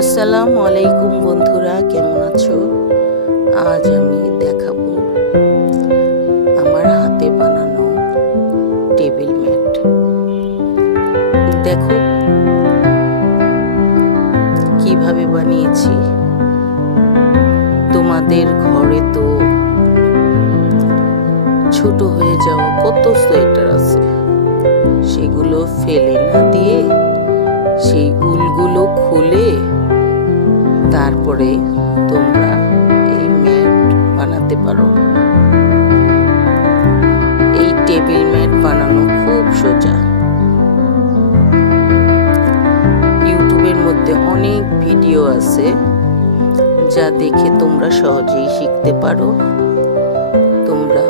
আসসালামু আলাইকুম বন্ধুরা, কেমন আছো? আজ আমি দেখাবো আমার হাতে বানানো টেবিল ম্যাট। দেখো কিভাবে বানিয়েছি। তোমাদের ঘরে তো ছোট হয়ে যাওয়া কত সোয়েটার আছে, সেগুলো ফেলে না দিয়ে সেই উলগুলো খুলে তারপরে তোমরা এই ম্যাট বানাতে পারো। এই টেবিল ম্যাট বানানো খুব সোজা। ইউটিউবের মধ্যে অনেক ভিডিও আছে যা দেখে তোমরা সহজেই শিখতে পারো। তোমরা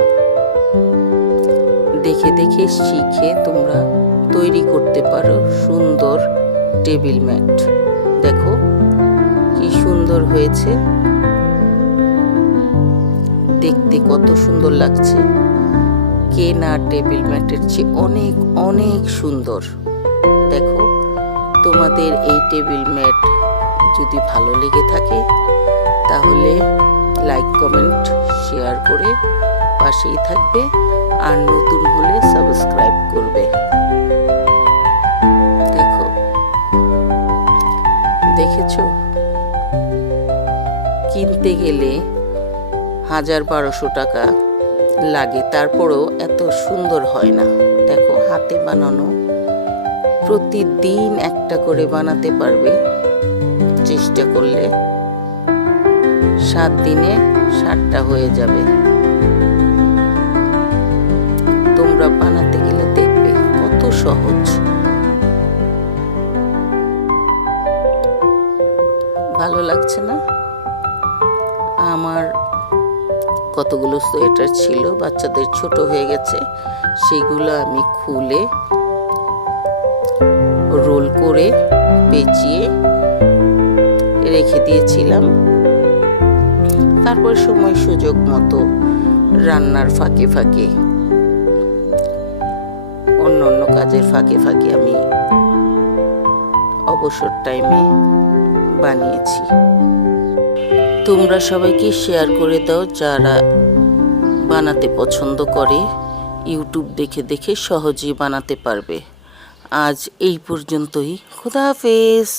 দেখে দেখে শিখে তোমরা তৈরি করতে পারো সুন্দর টেবিল ম্যাট। দেখো কি সুন্দর হয়েছে, দেখতে কত সুন্দর লাগছে। কেনা টেবিল ম্যাটের চেয়ে অনেক অনেক সুন্দর। দেখো তোমাদের এই টেবিল ম্যাট যদি ভালো লেগে থাকে তাহলে লাইক কমেন্ট শেয়ার করে পাশেই থাকবে, আর নতুন হলে সাবস্ক্রাইব করবে। দেখো দেখেছো, কিনতে গেলে 1000-1200 টাকা লাগে, তারপরেও এত সুন্দর হয় না। দেখো হাতে বানানো, প্রতিদিন একটা করে বানাতে পারবে চেষ্টা করলে। 7 দিনে 7টা হয়ে যাবে। তোমরা বানাতে গেলে দেখবে কত সহজ। ভালো লাগছে না? আমার কতগুলো সোয়েটার ছিল, বাচ্চাদের ছোট হয়ে গেছে, সেগুলো আমি খুলে রোল করে পেঁচিয়ে রেখে দিয়েছিলাম। তারপর সময় সুযোগ মতো রান্নার ফাঁকে ফাঁকে, অন্য অন্য কাজের ফাঁকে ফাঁকে আমি অবসর টাইমে বানিয়েছি। তোমরা সবাইকে শেয়ার করে দাও যারা বানাতে পছন্দ করে, ইউটিউব দেখে দেখে সহজেই বানাতে পারবে। আজ এই পর্যন্তই। খোদা হাফেজ।